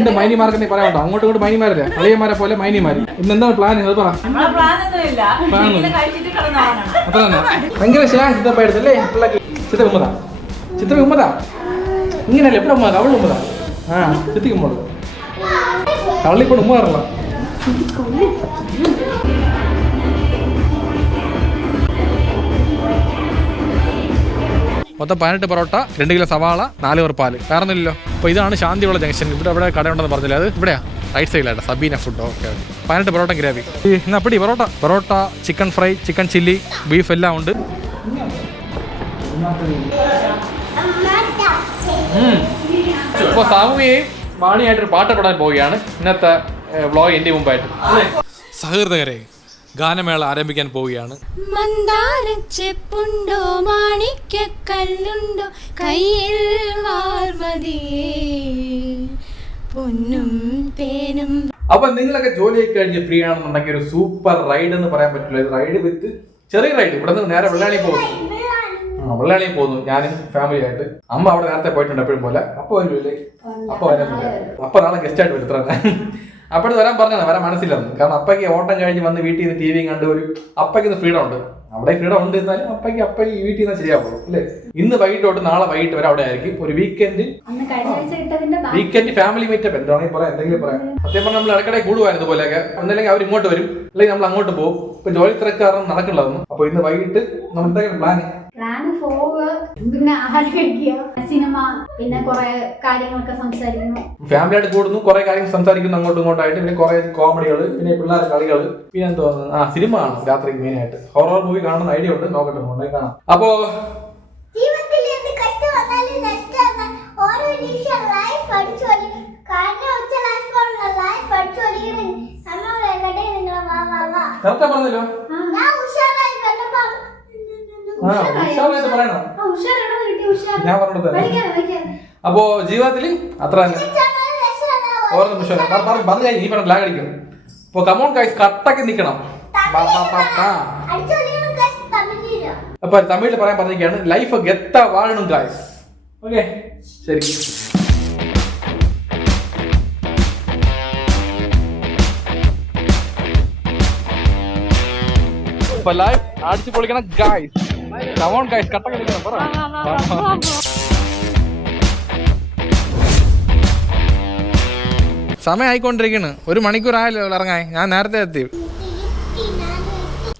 രണ്ട് മൈനിമാർക്കെന്നെ പറയാനുണ്ടോ? അങ്ങോട്ടും ഇങ്ങോട്ട് മൈനിമാരല്ലേ, അളിയന്മാരെ പോലെ മൈനിമാര്. ഇന്ന് എന്താണ് പ്ലാൻ? അത് പറ. അത്ര തന്നെ ഭയങ്കര ചിത്തപ്പായിട്ടല്ലേ പിള്ളേക്ക്. ചിത്ര ഉമ്മതാ ഇങ്ങനല്ലേ എപ്പോഴും ഉമ്മ അവൾ ഉമ്മതാ. ആ ചിത്തിക്ക് ഉമ്മ കള്ളിക്കൊണ്ട് ഉമ്മ കയറല. മൊത്തം 18 പൊറോട്ട, 2 കിലോ സവാള, 4 പേർ പാല്. വേറൊന്നുമില്ലല്ലോ. അപ്പോൾ ഇതാണ് ശാന്തിയുള്ള ജംഗ്ഷൻ. ഇവിടെ കടയുണ്ടെന്ന് പറഞ്ഞില്ല, അത് ഇവിടെയാ റൈറ്റ് സൈഡിലായിട്ട് Sabeena food. Okay 18 parotta gravy. ഇന്ന് അപ്പടി parotta, chicken fry, chicken chilli, beef എല്ലാം ഉണ്ട്. ഇപ്പോൾ സാമുവിയെയും മാണിയായിട്ടൊരു പാട്ട് പാടാൻ പോവുകയാണ് ഇന്നത്തെ വ്ളോഗ് എൻ്റെ മുമ്പായിട്ട്. സഹൃദയരെ, ഗാനമേള ആരംഭിക്കാൻ പോവുകയാണ്. മന്ദാരച്ചെപ്പുണ്ടോ മാണിക്യക്കല്ലുണ്ടോ കയ്യിൽ വാർമതിയേ പൊന്നും തേനും. അപ്പൊ നിങ്ങളൊക്കെ ജോലിയൊക്കെ കഴിഞ്ഞ് ഫ്രീ ആണെന്നുണ്ടെങ്കിൽ ഒരു സൂപ്പർ റൈഡ് എന്ന് പറയാൻ പറ്റില്ല. റൈഡ് വിത്ത് ചെറിയ റൈഡ്. ഇവിടെ നിന്ന് നേരെ വെള്ളാണി പോകുന്നു ഞാനും ഫാമിലി ആയിട്ട്. അമ്മ അവിടെ നേരത്തെ പോയിട്ടുണ്ട് എപ്പോഴും പോലെ. അപ്പൊ വരൂല്ലേ? അപ്പൊ വരുന്നില്ല. അപ്പൊ നാളെ ഗസ്റ്റ് ആയിട്ട് വരും. അപ്പോഴത് വരാൻ പറഞ്ഞാണ്, വരാൻ മനസ്സിലായിരുന്നു. കാരണം അപ്പയ്ക്ക് ഓട്ടം കഴിഞ്ഞ് വന്ന് വീട്ടിൽ നിന്ന് ടി വി കണ്ട് ഒരു അപ്പയ്ക്ക് ഫ്രീഡം ഉണ്ട്. അവിടെ ഫ്രീഡം ഉണ്ട് എന്നാലും അപ്പയ്ക്ക് വീട്ടിൽ നിന്ന് ശരിയാവുള്ളൂ അല്ലേ. ഇന്ന് വൈകിട്ട് തൊട്ട് നാളെ വൈകിട്ട് വരെ അവിടെ ആയിരിക്കും. ഒരു വീക്കെൻഡ് ഫാമിലി മീറ്റപ്പ് എന്താണെങ്കിൽ പറയാം, എന്തെങ്കിലും പറയാം. സത്യം പറഞ്ഞാൽ നമ്മൾ ഇടയ്ക്കിടെ കൂടുമായിരുന്നു പോലെയൊക്കെ. ഒന്നല്ലെങ്കിൽ അവർ ഇങ്ങോട്ട് വരും, അല്ലെങ്കിൽ നമ്മൾ അങ്ങോട്ട് പോകും. ഇപ്പൊ ജോലി തിരക്കാരണം നടക്കണ്ടായിരുന്നു. അപ്പൊ ഇന്ന് വൈകിട്ട് നമ്മുടെ പ്ലാൻ പിന്നെ ആഹാരം കഴിക്കുക, സിനിമ, പിന്നെ കുറെ കാര്യങ്ങളൊക്കെ സംസാരിക്കുന്നു. ഫാമിലി ആയിട്ട് കൂടുന്നു, കുറെ കാര്യങ്ങൾ സംസാരിക്കുന്നു അങ്ങോട്ടും ഇങ്ങോട്ടായിട്ട്. പിന്നെ കുറെ കോമഡികള്, പിന്നെ പിള്ളേരുടെ കളികള്, പിന്നെ എന്താ സിനിമ കാണും രാത്രി. മെയിൻ ആയിട്ട് ഹൊറർ മൂവി കാണുന്ന ഐഡിയ ഉണ്ട്, നോക്കട്ടെ കൊണ്ടേ കാണാം. അപ്പോ കറക്റ്റാ പറഞ്ഞല്ലോ. ഞാൻ പറഞ്ഞത് അപ്പോ ജീവിതത്തിൽ അത്ര തന്നെ ഓരോ നിമിഷം പറഞ്ഞു നീ പറഞ്ഞ ലാഗ് അടിക്കും. അപ്പൊ കമോൺ ഗൈസ്, കട്ടക്ക് നിക്കണം. അപ്പൊ തമിഴിൽ പറയാൻ പറഞ്ഞിരിക്കുകയാണ്, ലൈഫ് ഗെത്ത വാഴണം ഗൈസ്. ഓക്കെ ശരി. അപ്പൊ ലൈഫ് അടിച്ചു പൊളിക്കണം ഗൈസ്. കമോൺ ഗൈസ്, കട്ടക്ക് നിക്കണം. പറ. സമയം ആയിക്കൊണ്ടിരിക്കുന്നു. 1 മണിക്കൂർ ആയല്ലോ ഇറങ്ങാൻ. ഞാൻ നേരത്തെ എത്തി.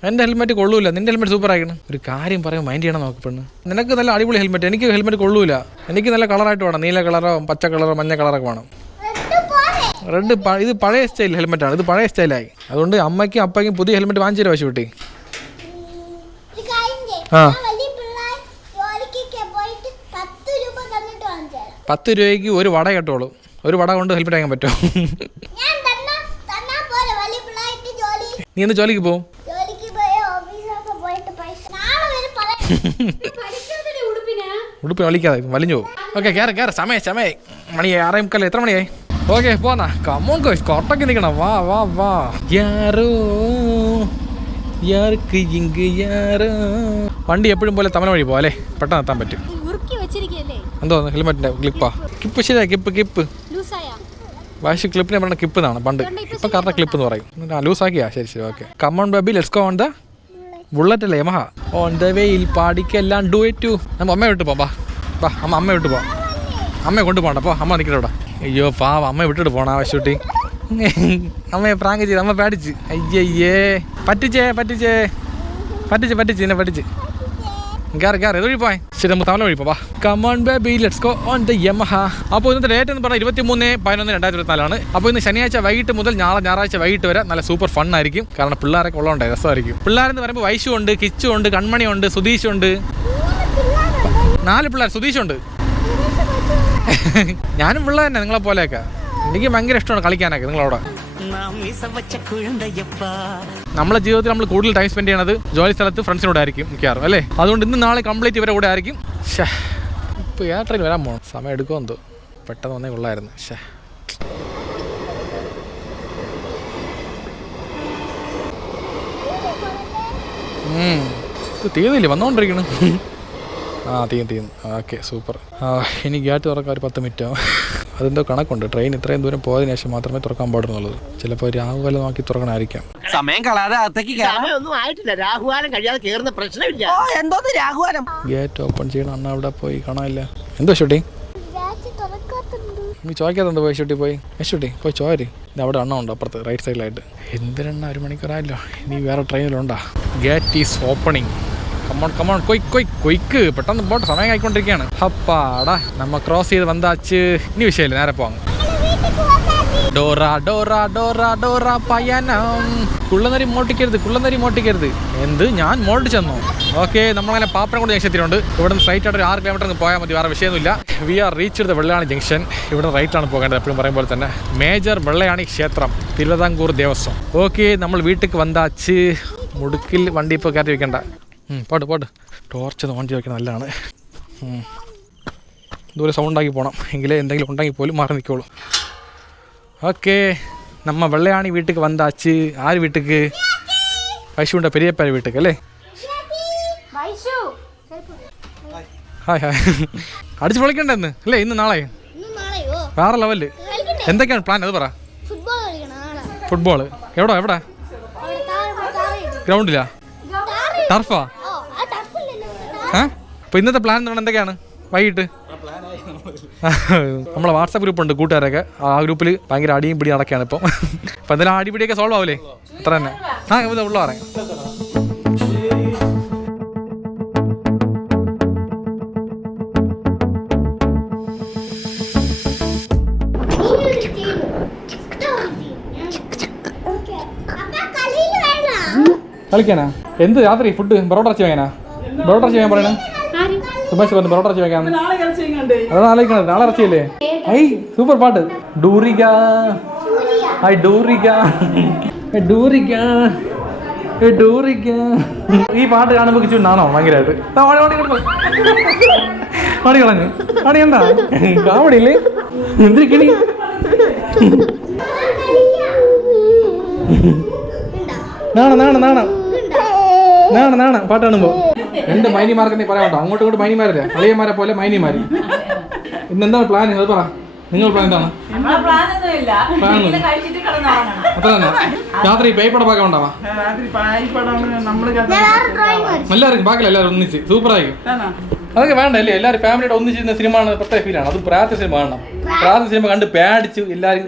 എൻ്റെ ഹെൽമെറ്റ് കൊള്ളൂല, നിന്റെ ഹെൽമെറ്റ് സൂപ്പർ ആയിക്കണം. ഒരു കാര്യം പറയാൻ മൈൻഡ് ചെയ്യണം നോക്ക് പെണ്ണ്. നിനക്ക് നല്ല അടിപൊളി ഹെൽമെറ്റ്, എനിക്ക് ഹെൽമെറ്റ് കൊള്ളൂല. എനിക്ക് നല്ല കളറായിട്ട് വേണം, നീല കളറോ പച്ച കളറോ മഞ്ഞ കളറൊക്കെ വേണം. റെഡ് ഇത് പഴയ സ്റ്റൈൽ ഹെൽമെറ്റാണ്, ഇത് പഴയ സ്റ്റൈലായി. അതുകൊണ്ട് അമ്മയ്ക്കും അപ്പയ്ക്കും പുതിയ ഹെൽമെറ്റ് വാങ്ങിച്ചു തരാം. കുട്ടി ആ 10 രൂപയ്ക്ക് ഒരു വട കേട്ടോളൂ. ഒരു വട കൊണ്ട് ഹെൽമെറ്റ് വാങ്ങാൻ പറ്റുമോ? നീ എന്ന് ജോലിക്ക് പോവും? ഉടുപ്പ് വലിക്കാതെ വലിഞ്ഞു പോകും. ഓക്കെ കയറി. സമയം മണി 6:45. എത്ര മണിയായി? ഓക്കെ പോന്നാ. കമോൺ ഗോയ്സ്, കോട്ടൊക്കെ നിൽക്കണം. വാ യാരോ യാർക്ക് ഇങ്ക് യാരോ. വണ്ടി എപ്പോഴും പോലെ തമിഴ് വഴി പോവാ അല്ലേ, പെട്ടെന്ന് എത്താൻ പറ്റും. എന്തോ ഹെൽമെറ്റിന്റെ ക്ലിപ്പാ? കിപ്പ് ശരിയാ, കിപ്പ് വാശി ക്ലിപ്പിനെ പറഞ്ഞ കിപ്പ് എന്നാണ് പണ്ട്. ഇപ്പൊ കറക്റ്റ് ക്ലിപ്പ് എന്ന് പറയും. ലൂസാക്കിയാ? ശരി okay. Come on baby, let's go on the bullet അല്ലേ, യമഹ. ഓൺ ദ വേയിൽ പാടിക്കെല്ലാം ഡു ഇറ്റ് ടു. നമ്മ അമ്മയെ വിട്ടു പോവാം. വാ അമ്മയെ വിട്ടു പോവാം. അമ്മയെ കൊണ്ടുപോകണ്ട. അപ്പോൾ അമ്മ നിൽക്കട്ടെ ഇവിടെ. അയ്യോ പാവ, അമ്മയെ വിട്ടിട്ട് പോകണം ആവശ്യട്ടി. അമ്മയെ പ്രാങ്ക് ചെയ്ത് അമ്മ പേടിച്ച്. അയ്യയ്യേ പറ്റിച്ചേ എന്നെ പറ്റിച്ച്. കയറി ഏതൊഴി പോയി. ശരി നമുക്ക് തവല വഴി പോവാ. Come on baby, let's go on the Yamaha. അപ്പോൾ ഇന്നത്തെ ഡേറ്റ് എന്ന് പറഞ്ഞാൽ 23/11/2024. അപ്പോൾ ഇന്ന് ശനിയാഴ്ച വൈകിട്ട് മുതൽ നാളെ ഞായറാഴ്ച വൈകിട്ട് വരെ നല്ല സൂപ്പർ ഫൺ ആയിരിക്കും. കാരണം പിള്ളേരൊക്കെ ഉള്ളതുകൊണ്ട് രസമായിരിക്കും. പിള്ളേരെന്ന് പറയുമ്പോൾ വൈശു ഉണ്ട്, കിച്ചു ഉണ്ട്, കൺമണി ഉണ്ട്, സുധീഷ് ഉണ്ട്. 4 പിള്ളേർ. സുധീഷ് ഉണ്ട്. ഞാനും പിള്ളേർ തന്നെ, നിങ്ങളെ പോലെയൊക്കെ. എനിക്ക് ഭയങ്കര ഇഷ്ടമാണ് കളിക്കാനൊക്കെ നിങ്ങളവിടെ. നമ്മളെ ജീവിതത്തിൽ നമ്മൾ കൂടുതൽ ടൈം സ്പെൻഡ് ചെയ്യണത് ജോലി സ്ഥലത്ത് ഫ്രണ്ട്സിനോട് ആയിരിക്കും മിക്കാറും അല്ലേ. അതുകൊണ്ട് ഇന്ന് നാളെ കംപ്ലീറ്റ് ഇവരെ കൂടെ ആയിരിക്കും. ഇപ്പോൾ യാത്രയിൽ വരാൻ പോകണം. സമയം എടുക്കുമെന്തോ, പെട്ടെന്ന് വന്നേ ഉള്ളായിരുന്നു. തീർന്നില്ലേ, വന്നുകൊണ്ടിരിക്കണം. തീർന്നു. Okay super. ഇനി ഗേറ്റ് തുറക്കാൻ ഒരു 10 മിനിറ്റ് ആവും. അതെന്തോ കണക്കുണ്ട്. ട്രെയിൻ ഇത്രയും ദൂരം പോയതിനു ശേഷം മാത്രമേ തുറക്കാൻ പാടുന്നുള്ളൂ. ചിലപ്പോൾ രാഹുകാലം നോക്കി തുറക്കണമായിരിക്കാം. സമയം കളയാതെ അകത്തേക്ക് ഒന്നും ആയിട്ടില്ല. രാഹുകാലം കഴിയാതെ കേറുന്ന പ്രശ്നമില്ല. എന്തോ രാഹുകാലം. ഗേറ്റ് ഓപ്പൺ ചെയ്യണം. അണ്ണ അവിടെ പോയി കാണാനില്ല. എന്തോ ഷൂട്ടി നീ ചോദിക്കാത്തുണ്ട്. പോയി ഷൂട്ടി പോയി പോയി ചോര്. ഇത് അവിടെ അണ്ണ ഉണ്ട് അപ്പുറത്ത് റൈറ്റ് സൈഡിലായിട്ട്. എന്തിനെണ്ണ 1 മണിക്കൂറായല്ലോ. ഇനി വേറെ ട്രെയിനിലുണ്ടാ. Gate is opening. Come on quick പെട്ടെന്ന് പോട്ടെ. സമയം ആയിക്കൊണ്ടിരിക്കുകയാണ്. അപ്പാടാ നമ്മ ക്രോസ് ചെയ്ത് വന്നാച്ച്. ഇനി വിഷയമില്ല, നേരെ പോവാം. ഡോറ ഡോറ ഡോറ ഡോറ പയനം. കുള്ളനരി മോട്ടിക്കരുത്. എന്ത് ഞാൻ മോൾട്ട് ചെന്നു. ഓക്കെ, നമ്മളങ്ങനെ പാപ്പനംകോട് ജംഗ്ഷൻ എത്തിയിട്ടുണ്ട്. ഇവിടെ നിന്ന് സ്ട്രൈറ്റ് ആയിട്ട് ഒരു 6 കിലോമീറ്റർ പോയാൽ മതി. വേറെ വിഷയമൊന്നുമില്ല. We are reach the Vellayani junction. ഇവിടെ റൈറ്റാണ് പോകേണ്ടത്. എപ്പോഴും പറയും പോലെ തന്നെ മേജർ വെള്ളയാണി ക്ഷേത്രം, തിരുവിതാംകൂർ ദേവസ്വം. ഓക്കെ, നമ്മൾ വീട്ടിലേക്ക് വന്നാച്ച്. മുടുക്കിൽ വണ്ടി ഇപ്പോൾ കയറ്റി വെക്കണ്ട. പോട്ട് ടോർച്ച് ഓൺ ചെയ്ത് വെക്കണം. നല്ലതാണ്. ദൂരെ സൗണ്ടാക്കി പോകണം. എങ്കിലേ എന്തെങ്കിലും ഉണ്ടെങ്കിൽ പോലും മാറി നിൽക്കുള്ളൂ. ഓക്കെ, നമ്മ വെള്ളയാണി വീട്ടിലേക്ക് വന്നാച്ച്. ആര് വീട്ടിക്ക്? പശുണ്ട പെരിയപ്പാര വീട്ടിക്ക് അല്ലേ? ഹായ് അടിച്ച് പൊളിക്കണ്ടെന്ന് അല്ലേ? ഇന്ന് നാളെ വേറെ ലെവല്. എന്തൊക്കെയാണ് പ്ലാൻ? അത് പറ. ഫുട്ബോൾ എവിടെ? ഗ്രൗണ്ടിലാ? ടർഫാ? അപ്പോൾ ഇന്നത്തെ പ്ലാൻ എന്തൊക്കെയാണ്? വൈകിട്ട് നമ്മളെ വാട്സാപ്പ് ഗ്രൂപ്പുണ്ട് കൂട്ടുകാരൊക്കെ. ആ ഗ്രൂപ്പിൽ ഭയങ്കര അടിയും പിടി നടക്കുകയാണ് ഇപ്പം. അപ്പം എന്തായാലും അടിപിടിയൊക്കെ സോൾവ് ആവില്ലേ? അത്ര തന്നെ. ഉള്ള പറയാം. കളിക്കാനാ? എന്ത് രാത്രി ഫുഡ്? പൊറോട്ട ഇറച്ചി വാങ്ങാനാ? പൊറോട്ട ഇറച്ചി വാങ്ങാൻ പറയണേ. സുമേഷ് പറഞ്ഞു പൊറോട്ട ഇറച്ചി വാങ്ങാൻ. അതാണ് ആലോചിക്കണത്. നാളെ ഇറച്ചിയല്ലേ? ഐ സൂപ്പർ പാട്ട്. ഡൂറിക ഈ പാട്ട് കാണുമ്പോൾ കിച്ചു നാണോ ഭയങ്കരമായിട്ട്. കളഞ്ഞു അടിയണ്ട കാവടിയില്ലേ? എന്തിരിക്കണി? നാണ പാട്ട് കാണുമ്പോ രണ്ട് മൈനിമാർക്ക് പറയാട്ടോ. അങ്ങോട്ടും ഇങ്ങോട്ട് മൈനിമാരല്ലേ? അളിയന്മാരെ പോലെ മൈനിമാര്. ഇന്നെന്താണ് പ്ലാൻ? അത് പറ. നിങ്ങൾ പ്ലാൻ എന്താണ്? അത്ര തന്നെ. രാത്രി പേപ്പട പാകം ഉണ്ടാവാ. എല്ലാവർക്കും ബാക്കില്ല. എല്ലാവരും ഒന്നിച്ച് സൂപ്പറായി. അതൊക്കെ വേണ്ട അല്ലേ? എല്ലാവരും ഫാമിലിയുടെ ഒന്നിച്ചിരുന്ന സിനിമ ആണ്. പ്രത്യേക ഫീലാണ്. അത് പ്രാർത്ഥന സിനിമ കാണണം. പ്രാർത്ഥന സിനിമ കണ്ട് പേടിച്ച് എല്ലാവരും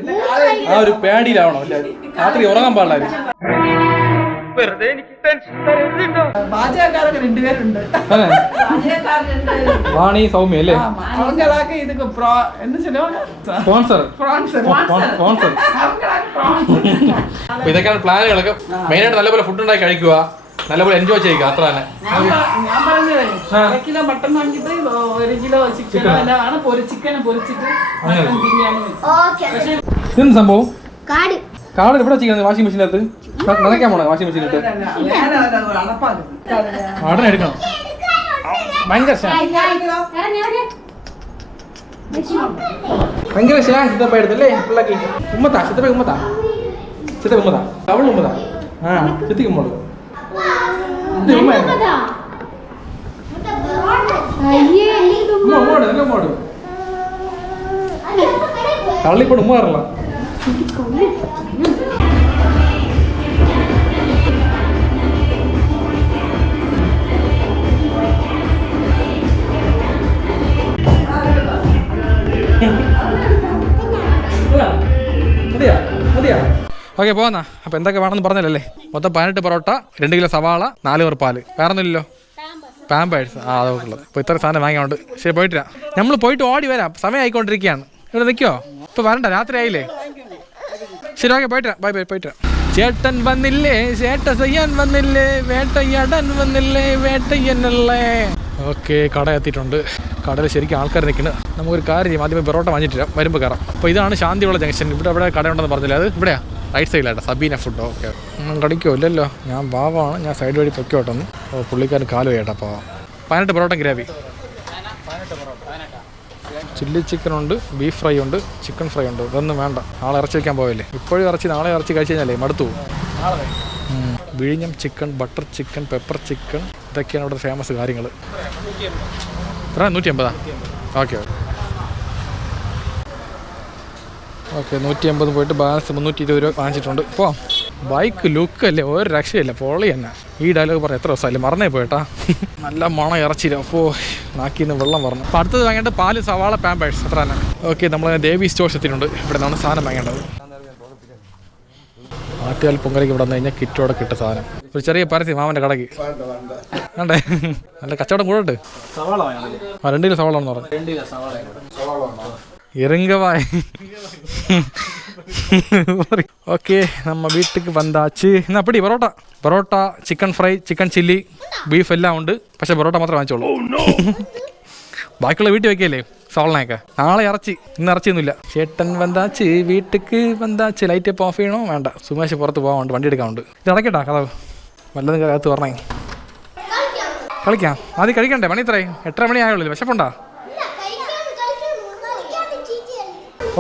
ആ ഒരു പേടിയിലാവണം. എല്ലാവരും രാത്രി ഉറങ്ങാൻ പാടില്ല. വാണി സൗമ്യ അല്ലേ? ഇതൊക്കെയാണ് പ്ലാനുകളൊക്കെ. മെയിനായിട്ട് നല്ലപോലെ ഫുഡ് ഉണ്ടാക്കി കഴിക്കുക, നല്ലപോലെ എൻജോയ് ചെയ്യുക. അത്ര തന്നെ. കിലോ മട്ടൺ വാങ്ങിട്ട് 1 കിലോ ചിക്കൻ പൊരിച്ചിട്ട് എന്ത് സംഭവം? കാട് ഇവിടെ ചെയ്യുന്നത് വാഷിംഗ് മെഷീനകത്ത് നനയ്ക്കാൻ പോണേ. വാഷിംഗ് മെഷീനിട്ട് ഉടനെ എടുക്കണം. ഭയങ്കര സിദ്ധപ്പ എടുത്തല്ലേ പിള്ളക്ക്? ഉമ്മത്താ സിദ്ധപ്പ ഉമ്മത്താ അവൾ ഉമ്മതാ. ചിത്തിക്ക് ഉമ്മള് തള്ളിപ്പോട് ഉമ്മ കയറല. ഓക്കെ പോന്നാ. അപ്പോൾ എന്തൊക്കെ വേണമെന്ന് പറഞ്ഞല്ലേ? മൊത്തം 18 പൊറോട്ട, 2 കിലോ സവാള, 4 കവർ പാല്. വേറെ ഒന്നുമില്ലല്ലോ? പാമ്പേഴ്സ്. അതൊക്കെ ഉള്ളത്. അപ്പോൾ ഇത്ര സാധനം വാങ്ങിയോണ്ട്. ശരി പോയിട്ടില്ല. നമ്മൾ പോയിട്ട് ഓടി വരാം. സമയം ആയിക്കൊണ്ടിരിക്കുകയാണ്. ഇവിടെ നിൽക്കുമോ? ഇപ്പോൾ വരണ്ട, രാത്രി ആയില്ലേ? ശരി ഓക്കെ പോയിട്ടാ. ബൈ പോയിട്ടാ. ചേട്ടൻ വന്നില്ലേ, ചേട്ടയ്യൻ വന്നില്ലേ, വേട്ടയ്യടൻ വന്നില്ലേ, വേട്ടയ്യനല്ലേ. ഓക്കെ, കട എത്തിയിട്ടുണ്ട്. കടയിൽ ശരിക്കും ആൾക്കാർ നിൽക്കുന്നത്. നമുക്കൊരു കാര്യം ചെയ്യും. ആദ്യമേ പൊറോട്ട വാങ്ങിച്ചിട്ട് വരുമ്പോൾ കയറാം. അപ്പോൾ ഇതാണ് ശാന്തിയുള്ള ജംഗ്ഷൻ. ഇവിടെ കടയുണ്ടെന്ന് പറഞ്ഞില്ല. അത് ഇവിടെയാ റൈറ്റ് സൈഡിലായിട്ട് സബീന ഫുഡ്. ഓക്കെ, കടിക്കോ ഇല്ലല്ലോ? ഞാൻ പാവമാണ്. ഞാൻ സൈഡ് വഴി പൊക്കോട്ടെന്ന്. ഓ പുള്ളിക്കാരൻ കാല് കേട്ടാ പാവം. 18 പൊറോട്ട ഗ്രേവി, ചില്ലി ചിക്കൻ ഉണ്ട്, ബീഫ് ഫ്രൈ ഉണ്ട്, ചിക്കൻ ഫ്രൈ ഉണ്ട്. ഇതൊന്നും വേണ്ട. നാളെ ഇറച്ചി വയ്ക്കാൻ പോയല്ലേ? ഇപ്പോഴും ഇറച്ചി, നാളെ ഇറച്ചി കഴിച്ച് കഴിഞ്ഞാലേ മടുത്തു പോകും. വിഴിഞ്ഞം chicken, butter chicken, pepper chicken, ഇതൊക്കെയാണ് ഇവിടെ ഫേമസ് കാര്യങ്ങൾ. 150. ഓക്കെ ഓക്കെ 150 പോയിട്ട് ബാലൻസ് 320 രൂപ വാങ്ങിച്ചിട്ടുണ്ട്. പോവാം. ബൈക്ക് ലുക്കല്ലേ, ഒരു രക്ഷയില്ല, പൊളി തന്നെ. ഈ ഡയലോഗ് പറഞ്ഞ എത്ര ദിവസമല്ലേ, മറന്നേ പോയിട്ടാ. നല്ല മണം ഇറച്ചില്ല. അപ്പോൾ നാക്കിന്ന് വെള്ളം പറഞ്ഞു. അപ്പോൾ അടുത്തത് വാങ്ങേണ്ടത് പാല്, സവാള, പാമ്പേഴ്സ് അത്ര തന്നെ. ഓക്കെ, നമ്മൾ ദേവി സ്റ്റോഴ്സ് എത്തിയിട്ടുണ്ട്. ഇവിടെ നിന്നാണ് സാധനം വാങ്ങേണ്ടത്. ആറ്റുകാൽ പൊങ്കലേക്ക് ഇവിടെ വന്നു കഴിഞ്ഞാൽ കിറ്റോടെ കിട്ടും സാധനം. ഒരു ചെറിയ പരസ്യം മാമൻ്റെ കടയ്ക്ക് വേണ്ടേ, നല്ല കച്ചവടം കൂടെ. സവാള വാങ്ങണം. 2 കിലോ സവാള ആണെന്ന് പറഞ്ഞു. 2 കിലോ സവാള ഇറങ്ങവായ. ഓക്കെ, നമ്മ വീട്ടിക്ക് വന്നാച്ച്. എന്നാ അപ്പടി parotta, chicken fry, chicken chilli, beef എല്ലാം ഉണ്ട്. പക്ഷെ പൊറോട്ട മാത്രമേ വാങ്ങിച്ചോളൂ. ബാക്കിയുള്ള വീട്ടിൽ വെക്കല്ലേ സവാളനൊക്കെ. നാളെ ഇറച്ചി, ഇന്ന് ഇറച്ചിയൊന്നുമില്ല. ചേട്ടൻ വന്നാച്ച്, വീട്ടിക്ക് വന്നാച്ച്. ലൈറ്റ് ഇപ്പോൾ ഓഫ് ചെയ്യണോ വേണ്ട? സുമേഷ് പുറത്ത് പോകാനുണ്ട്, വണ്ടി എടുക്കാനുണ്ട്. ഇത് അടയ്ക്കട്ടാ കഥ, വല്ലതും അകത്ത് പറഞ്ഞേ. കളിക്കാം, ആദ്യം കഴിക്കണ്ടേ? മണി ഇത്രയും 8:30 മണി ആയുള്ളൂ. വിശപ്പുണ്ടാ?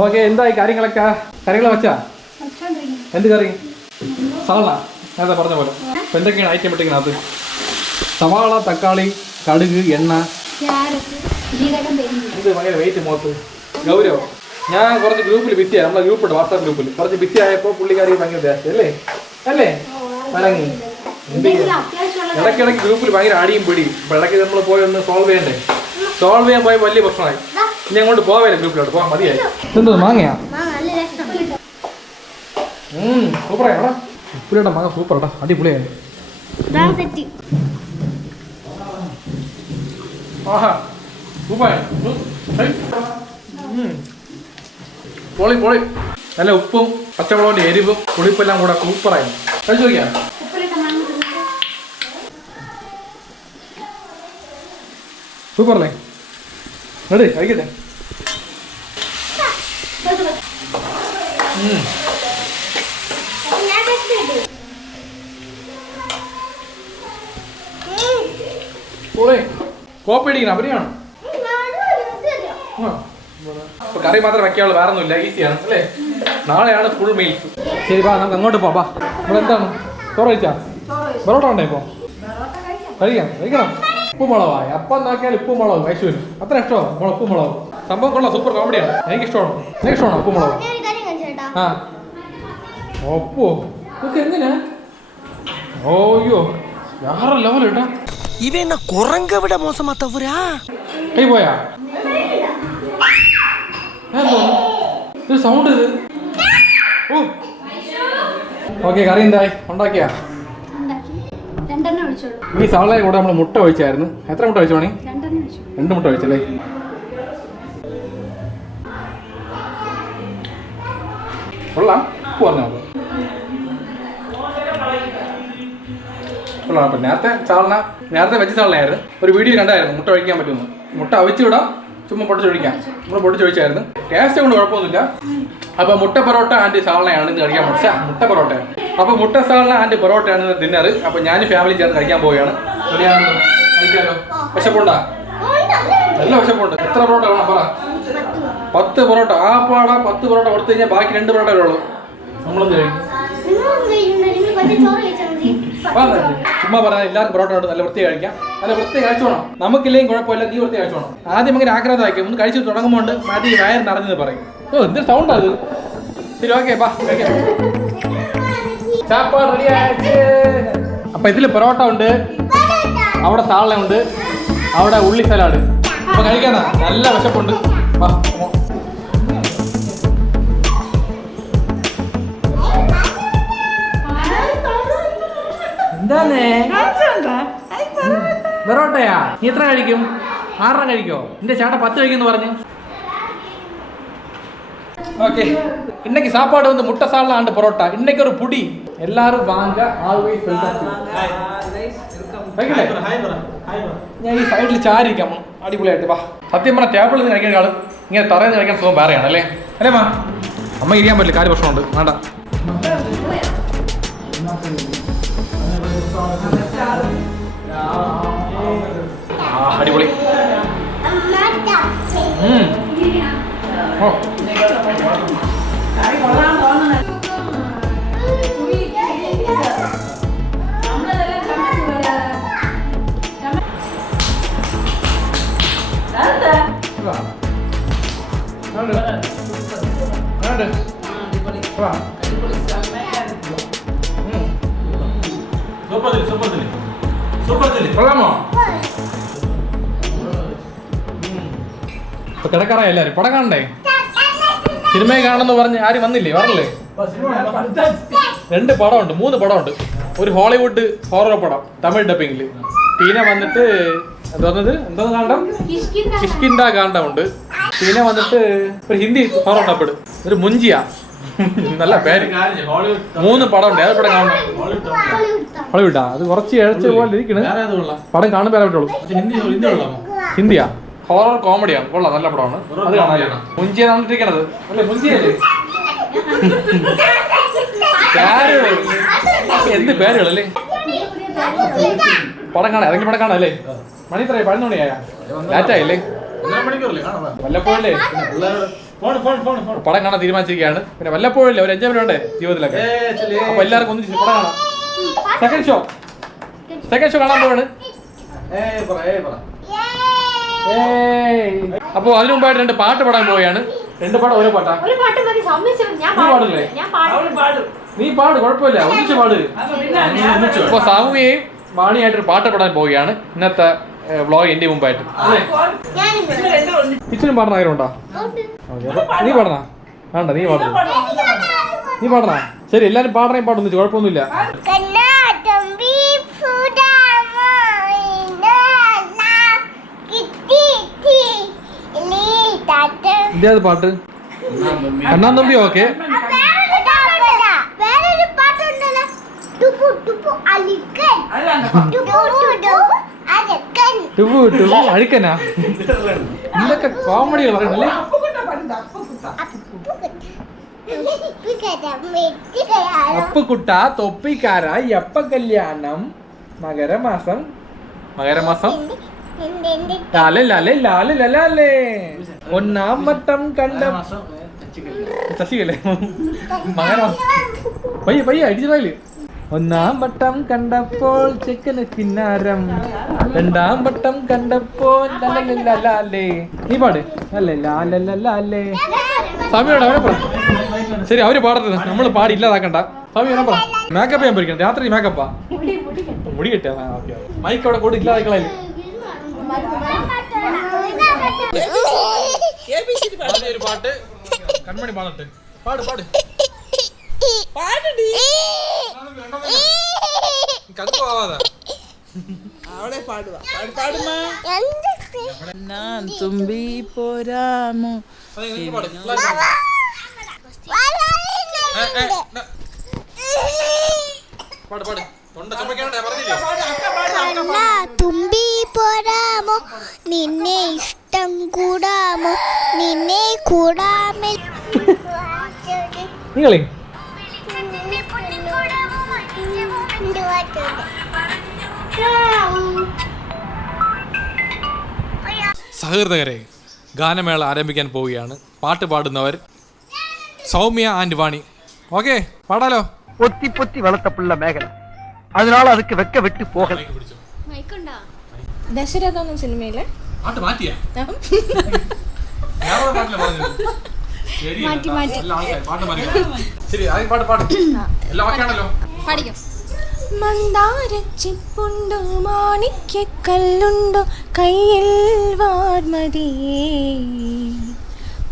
ഓക്കെ, എന്തായി കാര്യങ്ങളൊക്കെ? കറികൾ വെച്ചാ? എന്ത് കറി? സവാള നേരത്തെ പറഞ്ഞ പോലെ. അപ്പോൾ എന്തൊക്കെയാണ് ഐറ്റം ഇട്ടിരിക്കുന്നത്? സവാള, തക്കാളി, കടുക്, എണ്ണ. ഇത് ഭയങ്കര വെയിറ്റ് മുഖത്ത്. ഗൗരവം. ഞാൻ കുറച്ച് ഗ്രൂപ്പിൽ ബിസിയാണ്, നമ്മളെ ഗ്രൂപ്പുണ്ട്, വാട്സാപ്പ് ഗ്രൂപ്പിൽ. കുറച്ച് ബിസി ആയപ്പോൾ പുള്ളിക്കാരി ഭയങ്കര ദേഷ്യം അല്ലേ വഴങ്ങി. ഇടയ്ക്കിടയ്ക്ക് ഗ്രൂപ്പിൽ ഭയങ്കര അടിയും പിടിയും. അപ്പോൾ ഇടയ്ക്ക് നമ്മൾ പോയി ഒന്ന് സോൾവ് ചെയ്യണ്ടേ? സോൾവ് ചെയ്യാൻ പോയി വലിയ പ്രശ്നമായി. ഇനി അങ്ങോട്ട് പോവാല്ലേ ഗ്രൂപ്പിലോട്ട്? പോകാൻ മതിയായി. എന്തോ മാങ്ങയാ? സൂപ്പറാണ്. ഉപ്പിലിട്ട മാങ്ങ സൂപ്പറാ, അടിപൊളിയായി. ആഹാ, സൂപ്പറായി. പൊളി. നല്ല ഉപ്പും പച്ചമുളകിന്റെ എരിവും പുളിപ്പെല്ലാം കൂടെ സൂപ്പറായി. കഴിച്ചു നോക്കിയാ? സൂപ്പറല്ലേ? റെഡി, കഴിക്കട്ടെ. കോപ്പി അടിക്കണം, അവരെയാണ്. ഇപ്പൊ കറി മാത്രം വെക്കാനുള്ളൂ, വേറെ ഒന്നുമില്ല. ഈസിയാണ് അല്ലേ? നാളെയാണ് ഫുൾ മീൽസ്. ശരി, വാ നമുക്ക് അങ്ങോട്ട് പോവാ. ഇവിടെ എന്താണ് ചോറ് കഴിച്ചാ? പൊറോട്ട ഉണ്ടോ? ഇപ്പോൾ കഴിക്കണം. ഉപ്പും മുളകായി അപ്പം നോക്കിയാൽ ഉപ്പും മുളകും. ഐശ്വര്യ അത്ര ഇഷ്ടമാണ് ഉപ്പും മുളകും. സംഭവം കൊള്ളാം, സൂപ്പർ കോമഡിയാണ്. എനിക്കിഷ്ടമാണ് ഉപ്പും മുളകും. ആ ഒപ്പോ ഇതൊക്കെ എങ്ങനെയാ? ഓയ്യോ, വേറെ ലെവൽ കേട്ടാ. ഇവ കുറങ്കവിടെ മോശമാത്തവരാ. കൈ പോയാ? ഇത് സൗണ്ട് ഇത്. ഓക്കെ, കറി എന്തായി? ഉണ്ടാക്കിയാ? ഈ സവാള കൂടെ നമ്മൾ മുട്ട ഒഴിച്ചായിരുന്നു. എത്ര മുട്ട ഒഴിച്ചു? 2 മുട്ട ഒഴിച്ചല്ലേ? കൊള്ളാം. ഉപ്പ് പറഞ്ഞോ? കൊള്ളാം. അപ്പം നേരത്തെ വെച്ച സാളനായിരുന്നു. ഒരു വീഡിയോ കണ്ടായിരുന്നു മുട്ട ഒഴിക്കാൻ പറ്റുമെന്ന്. മുട്ട അവിച്ചു വിടാം, ചുമ്മാ പൊട്ടിച്ചൊഴിക്കാം. നമ്മൾ പൊട്ടിച്ചൊഴിച്ചായിരുന്നു. ടേസ്റ്റ് കൊണ്ട് കുഴപ്പമൊന്നുമില്ല. അപ്പോൾ മുട്ട പൊറോട്ട ആൻഡ് സാളനയാണ് ഇന്ന് കഴിക്കാൻ പഠിച്ച. മുട്ട പൊറോട്ടയാണ്. അപ്പോൾ മുട്ട സാളന ആൻഡ് പൊറോട്ടയാണ് ഇന്ന് ഡിന്നർ. അപ്പോൾ ഞാൻ ഫാമിലി ചേർന്ന് കഴിക്കാൻ പോവുകയാണ്. കഴിക്കാമല്ലോ? വിശപ്പുണ്ടാ? നല്ല വിശപ്പുണ്ട്. എത്ര പൊറോട്ട വേണം പറ? 10 പൊറോട്ട. ആ പാടാ 10 പൊറോട്ട കൊടുത്തു കഴിഞ്ഞാൽ ബാക്കി 2 പൊറോട്ട ഉള്ളൂ. നമ്മളെന്ത് കഴിക്കും? ചുമ്മാ പറഞ്ഞാൽ എല്ലാവർക്കും പൊറോട്ട ഉണ്ട്. നല്ല വൃത്തി കഴിക്കാം. നല്ല വൃത്തി കഴിച്ചോണം. നമുക്കില്ലെങ്കിൽ കുഴപ്പമില്ല, നീ വൃത്തി കഴിച്ചോണം. ആദ്യം അങ്ങനെ ആഗ്രഹം വായിക്കും. ഒന്ന് കഴിച്ച് തുടങ്ങുമ്പോൾ മതി വയർ നിറഞ്ഞെന്ന് പറയും. ഓ, എന്തൊരു സൗണ്ടാ അത്. ശരി, ഓക്കെ, ബാ കഴിക്കാം. ചാപ്പാട് റെഡി ആയിട്ട്. അപ്പൊ ഇതിൽ പൊറോട്ട ഉണ്ട്, അവിടെ സാളന ഉണ്ട്, അവിടെ ഉള്ളി സലാഡ്. അപ്പൊ കഴിക്കാനാ നല്ല വിശപ്പുണ്ട്. വാ. എന്താന്നേ പൊറോട്ടയാ? നീ എത്ര കഴിക്കും? 6 കഴിക്കോ? എന്റെ ചേട്ടൻ 10 കഴിക്കുന്നു പറഞ്ഞു. ஓகே, இன்னைக்கு சாப்பாடு வந்து முட்டை சால்னா அண்ட் பரோட்டா. இன்னைக்கு ஒரு புடி எல்லாரும் வாங்க. Always welcome. ഞാൻ ഈ സൈഡിൽ ചാരിക്കാം അടിപൊളിയായിട്ട്. വാ. സത്യം പറഞ്ഞാൽ ടേബിളിൽ നിന്ന് കഴിക്കാൻ ഇങ്ങനെ തറയിൽ കഴിക്കാൻ സുഖം വേറെയാണ് അല്ലേ? അല്ലേ മാ? അമ്മ ഇരിക്കാൻ പറ്റില്ല, കാര്യം പ്രശ്നമുണ്ട്. വേണ്ട. അടിപൊളി. ഓ, കൊള്ളാമോ? ഇപ്പൊ കിടക്കാറായി എല്ലാരും. പടം കാണണ്ടേ? സിനിമയെ കാണണമെന്ന് പറഞ്ഞ് ആരും വന്നില്ലേ? പറഞ്ഞില്ലേ? 2 പടമുണ്ട്, 3 പടമുണ്ട്. ഒരു ഹോളിവുഡ് ഹൊറർ പടം തമിഴ് ഡബിങ്ങില്, പിന്നെ വന്നിട്ട് എന്തോ കാണ്ടം കിഷ്കിന്ദ കാണ്ടമുണ്ട്, പിന്നെ വന്നിട്ട് ഒരു ഹിന്ദി ഹൊറർ ഡബ്, ഒരു മുഞ്ചിയ, നല്ല പേര്. 3 പടമുണ്ട്. ഏത് പടം കാണണം? ഹോളിവുഡാ? അത് കുറച്ച് ഇഴച്ച പോലെ ഇരിക്കണ്. പടം കാണുമ്പോൾ പറ്റുള്ളൂ. ഹിന്ദിയാ? ഹൊറർ കോമഡിയാണ്. കൊള്ളാം, നല്ല പടമാണ്. അത് കാണാൻ മുഞ്ചിയ കണ്ടിരിക്കണത് അല്ലേ? മുഞ്ചിയല്ലേ? എന്ത് പേരുകളല്ലേ? പടം കാണാം, ഇറങ്ങി പടം കാണാം അല്ലേ? മണി എത്രയായി? 11 മണിയായ? ലാറ്റായില്ലേ? വല്ലപ്പോഴല്ലേ പടം കാണാൻ തീരുമാനിച്ചിരിക്കുകയാണ്. പിന്നെ വല്ലപ്പോഴല്ലേ ഒരു എൻജോയ്മെന്റ് വേണ്ടേ ജീവിതത്തിലൊക്കെ? അപ്പൊ എല്ലാവർക്കും ഒന്നിച്ച് പടം കാണാം. സെക്കൻഡ് ഷോ കാണാൻ പോവാണ്. അപ്പൊ അതിനു മുമ്പായിട്ട് 2 പാട്ട് പാടാൻ പോവുകയാണ്. 2 പാട്ട് ഓരോ പാട്ടാ? നീ പാട്, കുഴപ്പമില്ല, ഒന്നിച്ച് പാട്. അപ്പൊ സാമൂഹികയും വാണിയായിട്ടൊരു പാട്ട് പാടാൻ പോവുകയാണ് ഇന്നത്തെ വ്ളോഗ് എന്റെ മുമ്പായിട്ട്. കിച്ചനും പാടുന്ന ആഗ്രഹമുണ്ടോ? നീ പാടണ? വേണ്ട, നീ പാടണ? ശരി, എല്ലാരും പാടണേ, പാടൊന്നിച്ച്, കുഴപ്പമൊന്നുമില്ല. ഇതേത് പാട്ട്? കണ്ണാൻ തുമ്പി. ഓക്കെ, അഴുക്കനാ? എന്തൊക്കെ കോമഡികൾ പറയണല്ലേ? അപ്പുക്കുട്ട, തൊപ്പിക്കാര, എപ്പ കല്യാണം, മകരമാസം ഒന്നാം വട്ടം കണ്ട ശശികല്ലേ? മകരമാസം പയ്യ അടിച്ചതായില്. ഒന്നാം വട്ടം കണ്ടപ്പോൾ ചെക്കന് കിന്നാരം, 2ാം വട്ടം കണ്ടപ്പോൾ ലാലേ. നീ പാട്. അല്ലേ ലാലേ. സമയോടെ അവരെ പറ. ശരി, അവര് പാടരുത്, നമ്മള് പാടി ഇല്ലാതാക്കണ്ട. സമയം പറ. മേക്കപ്പ് ചെയ്യാൻ പോയിരിക്കണം രാത്രി. മേക്കപ്പാ? മുടി കിട്ടിയ മൈക്ക് അവിടെ കൂടെ ഇല്ലാതാക്കളായി. ഒരു പാട്ട് കൺമണി പാടട്ടെ. പാട്. തുമ്പി പോരാമോ? തുമ്പി പോരാമോ, നിന്നെ ഇഷ്ടം കൂടാമോ, നിന്നെ കൂടാമേ. നിങ്ങളെ സഹൃദയരെ, ഗാനമേള ആരംഭിക്കാൻ പോവുകയാണ്. പാട്ട് പാടുന്നവർ സൗമ്യ ആൻഡ് വാണി. ഓക്കെ, പാടാലോ? പൊത്തി വളർത്തപ്പുള്ള മേഖല, അതിനാൽ അതുക്ക് വെക്ക വിട്ട് പോകല. ദശരഥ സിനിമയിലെ പാട്ട് മാറ്റിയാ? മന്ദാരച്ചിപ്പുണ്ടോ, മാണിക്യക്കല്ലുണ്ടോ, കയ്യിൽ വാർമതിയേ,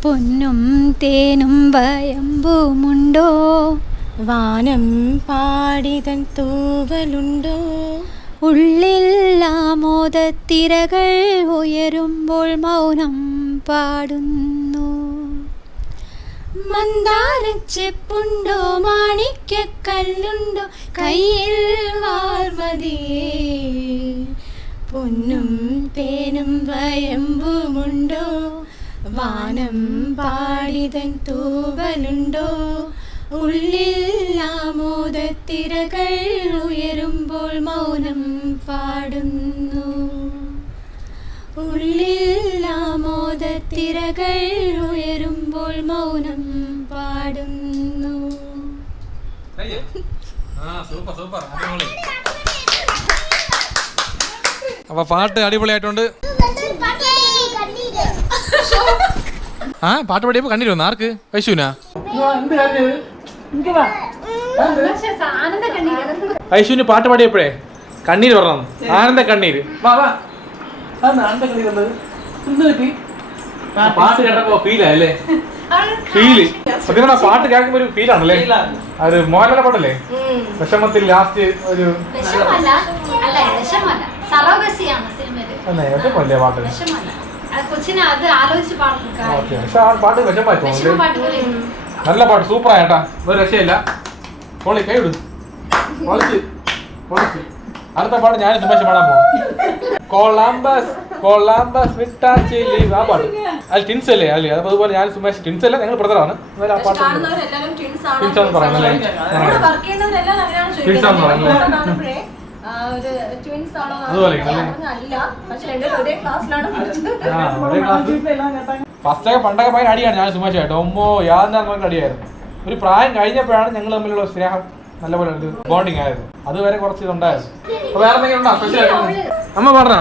പൊന്നും തേനും വയമ്പുമുണ്ടോ, വാനം പാടിതൻ തൂവലുണ്ടോ, ഉള്ളിൽ ആമോദത്തിരകൾ ഉയരുമ്പോൾ മൗനം പാടുന്നു. മന്ദാരച്ചെപ്പുണ്ടോ, മാണിക്യക്കല്ലുണ്ടോ, കയ്യിൽ വാർമതിയേ, പൊന്നും തേനും വയമ്പുമുണ്ടോ, വാനം പാടിതൻ തൂവലുണ്ടോ, ഉള്ളിൽ ആമോദത്തിരകൾ ഉയരുമ്പോൾ മൗനം പാടുന്നു. ഉള്ളിൽ ആമോദത്തിരകൾ ഉയരുമ്പോൾ മൗനം പാടുന്നു. അപ്പൊ പാട്ട് അടിപൊളിയായിട്ടുണ്ട്. പാട്ട് പാടിയപ്പോ കണ്ടിരുന്നു. ആർക്ക്? വൈശുവിനാ? എന്ത് കാര്യം ഐശുവിന് പാട്ട് പാടിയപ്പോഴേ കണ്ണീര് പറഞ്ഞു, ആനന്ദ കണ്ണീര്. വാ വാ, ആനന്ദ കണ്ണീര് വന്നത് എന്ത് പറ്റി? പാട്ട് കേട്ടപ്പോ ഫീലല്ലേ? ഫീല് സത്യം പറഞ്ഞാൽ പാട്ട് കേൾക്കുമ്പോ ഒരു ഫീലാണല്ലേ? ഒരു മോഹൻലാലിന്റെ പാട്ടല്ലേ? വിഷമത്തിൽ ലാസ്റ്റ് ഒരു വിഷമല്ലേ പാട്ട്? പക്ഷെ ആ പാട്ട് വിഷമായി തോന്നുന്നു. നല്ല പാട്ട്, സൂപ്പറായിട്ടാ, ഒരു രക്ഷയില്ല. പൊളി, കൈ വിടും, പൊളിച്ച് പൊളിച്ച്. അടുത്ത പാട്ട് ഞാൻ സുമേഷ് പാടാൻ പോകും. കൊളംബസ് കൊളംബസ് വിട്ടാച്ചിലി, ആ പാട്ട്. അത് ടിൻസ് അല്ലേ? അല്ലേ? അതുപോലെ ഞാൻ സുമേഷ് ടിൻസ് അല്ല, ഞങ്ങൾ ബ്രദറാണ്. ആ പാട്ട് ടിൻസ് ആണെന്ന് പറയുന്നല്ലേ? ടിൻസ് ആണെന്ന് പറയുന്നല്ലേ? അതുപോലെ ഫസ്റ്റൊക്കെ പണ്ടൊക്കെ ഭയങ്കര അടിയാണ് ഞാൻ സുമേഷ് കേട്ടോ. ഒമ്പോ യാതൊരു അടിയായിരുന്നു. ഒരു പ്രായം കഴിഞ്ഞപ്പോഴാണ് ഞങ്ങൾ തമ്മിലുള്ള സ്നേഹം നല്ലപോലെ ബോണ്ടിങ് ആയത്. അതുവരെ കുറച്ച് ഇതുണ്ടായിരുന്നു. അപ്പൊ വേറെ എന്തെങ്കിലും ഉണ്ടോ സ്പെഷ്യൽ? അമ്മ പാടണ?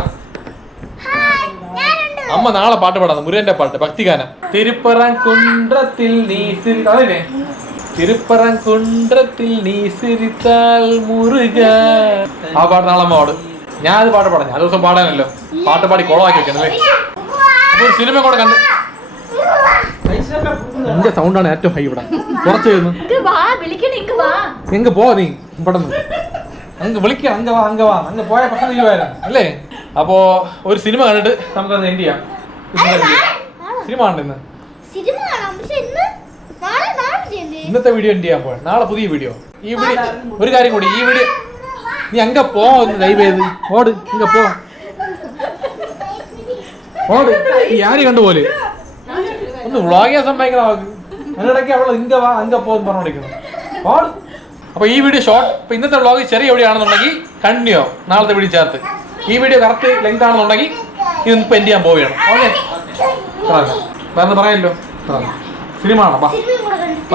അമ്മ നാളെ പാട്ട് പാടാം, മുരുകന്റെ പാട്ട്, ഭക്തിഗാനം. തിരുപ്പറംകുன்றത്തിൽ നീ അതിനെ തിരുപ്പറംകുன்றത്തിൽ നീ സിരിത്താൽ മുരുക, ആ പാട്ട് നാളെ അമ്മ പാടും. ഞാൻ അത് പാട്ട് പാടാം. ഞാൻ ദിവസം പാടാനല്ലോ, പാട്ട് പാടി കുളമാക്കി വെക്കണല്ലേ. അപ്പൊ ഒരു സിനിമ കൂടെ കണ്ട് എന്റെ സൗണ്ടാണ് ഏറ്റവും ഹൈ ഇവിടെ. കുറച്ച് എങ്ക പോ നീ പെട്ടെന്ന്, അങ്ങ് വിളിക്കാം, അങ്ങ് വാ അങ്ങ് വാ, അങ്ങ് പോയ പ്രശ്നം തീരുമാനം അല്ലേ? അപ്പോ ഒരു സിനിമ കണ്ടിട്ട് നമുക്കത് എൻഡ് ചെയ്യാം. സിനിമ കണ്ട് ഇന്നത്തെ വീഡിയോ എൻഡ് ചെയ്യാൻ പോയ, നാളെ പുതിയ വീഡിയോ. ഈ വീഡിയോ ഒരു കാര്യം കൂടി, ഈ വീഡിയോ നീ അങ്ങ പോ, ഒന്ന് ദയവ് ചെയ്ത് ഓട്, ഇങ്ങ പോ, ഓട്. ഈ ആര് കണ്ടുപോലെ ഒന്ന് വ്ളോഗിയാൻ സമ്മതിക്കണം അവർക്ക്. അതിനിടയ്ക്ക് അവൾ ഇങ്ക വാ അങ്ക പോന്ന് പറഞ്ഞോണ്ടിരിക്കുന്നു. ഓട്. അപ്പൊ ഈ വീഡിയോ ഷോർട്ട്, ഇപ്പൊ ഇന്നത്തെ വ്ളോഗ് ചെറിയ എവിടെയാണെന്നുണ്ടെങ്കിൽ കണ്ടിന്യൂ നാളത്തെ വീഡിയോ ചേർത്ത്. ഈ വീഡിയോ കറക്റ്റ് ലെങ്ത് ആണെന്നുണ്ടെങ്കിൽ ഇതിപ്പോ എൻഡ് ചെയ്യാൻ പോവുകയാണ്. ഓക്കെ, വേറെ പറയല്ലോ. സിനിമ ആണോ?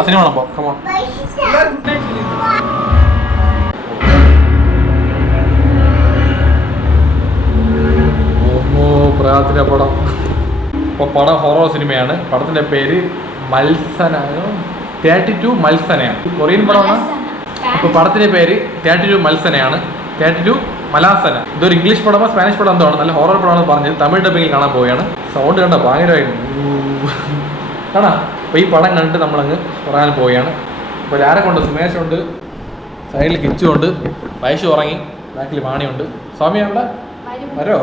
സിനിമ ആണോ? കമോൺ. പ്രയാത്തിന്റെ പടം. ഇപ്പോൾ പടം ഹൊറർ സിനിമയാണ്. പടത്തിന്റെ പേര് മത്സന, 32 മത്സനയാണ്. കൊറിയൻ പടമാണ്. അപ്പോൾ പടത്തിന്റെ പേര് 32 മത്സനയാണ്, 32 മലാസന. ഇതൊരു ഇംഗ്ലീഷ് പടമോ സ്പാനിഷ് പടം എന്തോ ആണ്. നല്ല ഹൊറർ പടമാണെന്ന് പറഞ്ഞത് തമിഴ് ഡബിങ്ങിൽ കാണാൻ പോവുകയാണ്. സൗണ്ട് കണ്ട ഭയങ്കരമായിട്ട് കാണാം. അപ്പോൾ ഈ പടം കണ്ടിട്ട് നമ്മളങ്ങ് പറയാൻ പോവുകയാണ്. അപ്പോൾ ആരെ കൊണ്ട്? സുമേഷ് ഉണ്ട്, സൈഡിൽ കിച്ചു ഉണ്ട്, വൈശു ഉറങ്ങി, ബാക്കിൽ മാണിയുണ്ട്. സ്വാമി അവിടെ വരോ?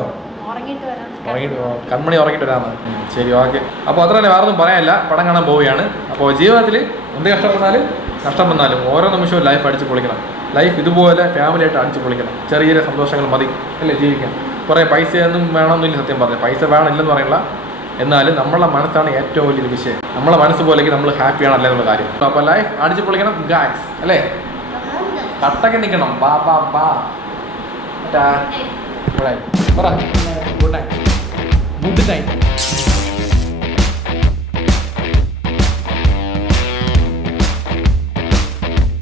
കൺമണി ഉറങ്ങിയിട്ട് വരാമെന്ന്. ശരി, ഓക്കെ. അപ്പോൾ അത്ര തന്നെ, വേറെ ഒന്നും പറയാനില്ല. പടം കാണാൻ പോവുകയാണ്. അപ്പോൾ ജീവിതത്തിൽ എന്ത് നഷ്ടം വന്നാലും ഓരോ നിമിഷവും ലൈഫ് അടിച്ച് പൊളിക്കണം. ലൈഫ് ഇതുപോലെ ഫാമിലിയായിട്ട് അടിച്ച് പൊളിക്കണം. ചെറിയ ചെറിയ സന്തോഷങ്ങൾ മതി അല്ലേ ജീവിക്കാൻ. കുറേ പൈസയൊന്നും വേണമെന്നില്ല, സത്യം പറഞ്ഞാൽ പൈസ വേണമില്ലെന്ന് പറയില്ല. എന്നാലും നമ്മളെ മനസ്സാണ് ഏറ്റവും വലിയൊരു വിഷയം. നമ്മളെ മനസ്സ് പോലേക്ക് നമ്മൾ ഹാപ്പിയാണ് അല്ലേ എന്നുള്ള കാര്യം. അപ്പോൾ ലൈഫ് അടിച്ച് പൊളിക്കണം ഗായ്സ് അല്ലേ? കട്ടൊക്കെ നിൽക്കണം. ബാ ബാ ബാ പറ ഗുഡ് നൈറ്റ്. Good night.